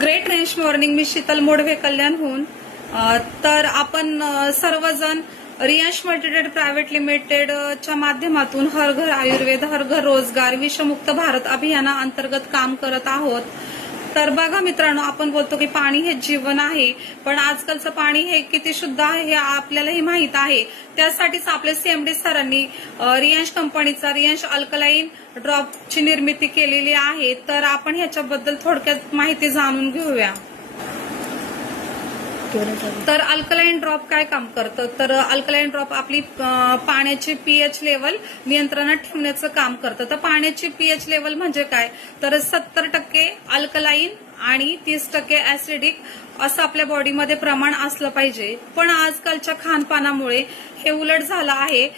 Great range morning, मी शीतल मोडवे कल्याणहून. तर आपण सर्वजण रियांश मल्टीट्रेड प्रायव्हेट लिमिटेडच्या माध्यमातून हर घर आयुर्वेद हर घर रोजगार विषमुक्त भारत अभियानाअंतर्गत काम करत आहोत. तर बघा मित्रांनो, आपण बोलतो की पाणी हे जीवन आहे, पण आजकालचं पाणी हे किती शुद्ध आहे हे आपल्यालाही माहित आहे. त्यासाठीच आपले सीएमडी सरांनी रियांश कंपनीचा रियांश अल्कलाइन ड्रॉपची निर्मिती केलेली आहे. तर आपण ह्याच्याबद्दल थोडक्यात माहिती जाणून घेऊया. तर अल्कलाइन ड्रॉप काय काम करतं, तर अल्कलाइन ड्रॉप आपली पाण्याची पीएच लेवल नियंत्रणात ठेवण्याचं काम करतं. तर पाण्याची पीएच लेवल म्हणजे काय, तर 70% अल्कलाइन आणि 30% ऍसिडिक असं आपल्या बॉडीमध्ये प्रमाण असलं पाहिजे. पण आजकालच्या खानपानामुळे हे उलट झालं आहे.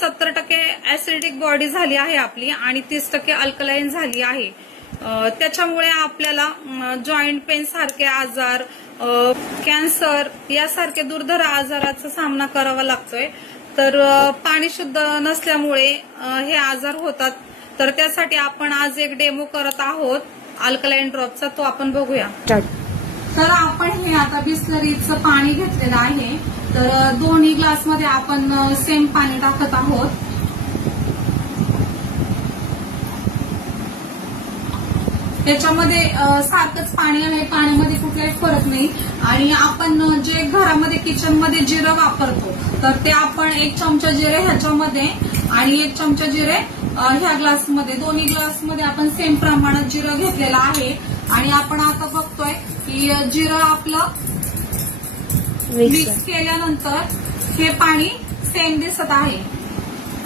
70% ऍसिडिक बॉडी झाली आहे आपली आणि 30% अल्कलाइन झाली आहे. त्याच्यामुळे आपल्याला जॉईंट पेन सारखे आजार, कॅन्सर यासारखे दुर्धर आजाराचा सामना करावा लागतोय. तर पाणी शुद्ध नसल्यामुळे हे आजार होतात. तर त्यासाठी आपण आज एक डेमो करत आहोत अल्कलाइन ड्रॉपचा, तो आपण बघूया. तर आपण हे आता बिस्लरीचं पाणी घेतलेलं आहे. तर दोन्ही ग्लासमध्ये आपण सेम पाणी टाकत आहोत. त्याच्यामध्ये सारखंच पाणी आहे, पाण्यामध्ये कुठलाही फरक नाही. आणि आपण जे घरामध्ये किचनमध्ये जिरं वापरतो, तर ते आपण 1 चमचा जिरे ह्याच्यामध्ये आणि 1 चमचा जिरे ह्या ग्लासमध्ये, दोन्ही ग्लासमध्ये आपण सेम प्रमाणात जिरं घेतलेलं आहे. आणि आपण आता बघतोय की जिरं आपलं मिक्स केल्यानंतर हे पाणी सेम दिसत आहे.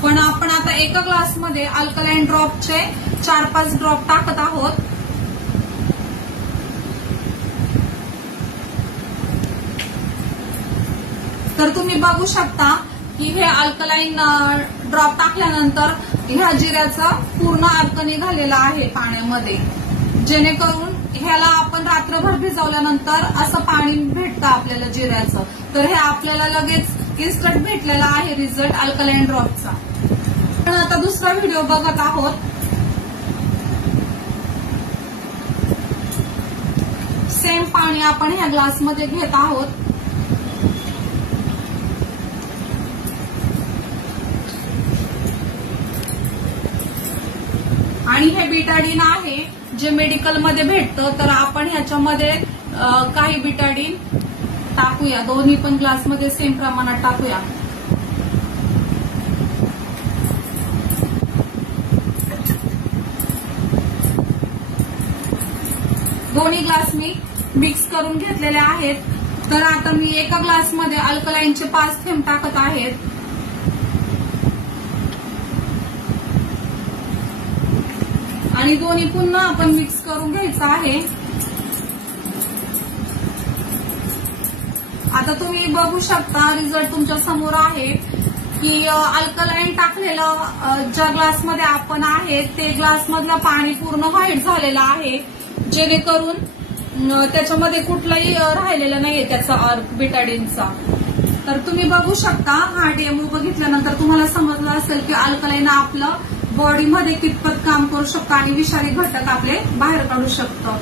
पण आपण आता एका ग्लासमध्ये अल्कलाइन ड्रॉपचे 4-5 ड्रॉप टाकत आहोत. तर तुम्ही बघू शकता की हे अल्कलाइन ड्रॉप टाकल्यानंतर ह्या जिऱ्याचा पूर्ण अर्क निघालेला आहे पाण्यामध्ये, जेणेकरून ह्याला आपण रात्रभर भिजवल्यानंतर असं पाणी भेटतं आपल्याला जिऱ्याचं. तर हे आपल्याला लगेच इन्स्टंट भेटलेला आहे रिझल्ट अल्कलाइन ड्रॉपचा. आपण आता दुसरा व्हिडिओ बघत आहोत. सेम पाणी आपण ह्या ग्लासमध्ये घेत आहोत. आणि हे बीटाडीन आहे जे मेडिकलमध्ये भेटतं. तर आपण ह्याच्यामध्ये काही बीटाडीन टाकूया, दोन्ही पण ग्लासमध्ये सेम प्रमाणात टाकूया. दोन्ही ग्लास मी मिक्स करून घेतलेले आहेत. तर आता मी एका ग्लासमध्ये अल्कलाइनचे 5 थेंब टाकत आहेत. आणि दोन्ही पुन्हा आपण मिक्स करून घ्यायचं आहे. आता तुम्ही बघू शकता रिझल्ट तुमच्या समोर आहे की अल्कलाइन टाकलेलं ज्या ग्लासमध्ये आपण आहे ते ग्लासमधलं पाणी पूर्ण व्हाईट झालेलं आहे, जेणेकरून त्याच्यामध्ये कुठलाही राहिलेलं नाहीये त्याचा अर्क बीटाडीनचा. तर तुम्ही बघू शकता, हा डेमो बघितल्यानंतर तुम्हाला समजलं असेल की अल्कलाइन आपलं बॉडीमध्ये कितपत काम करू शकतं आणि विषारी घटक आपले बाहेर काढू शकतं.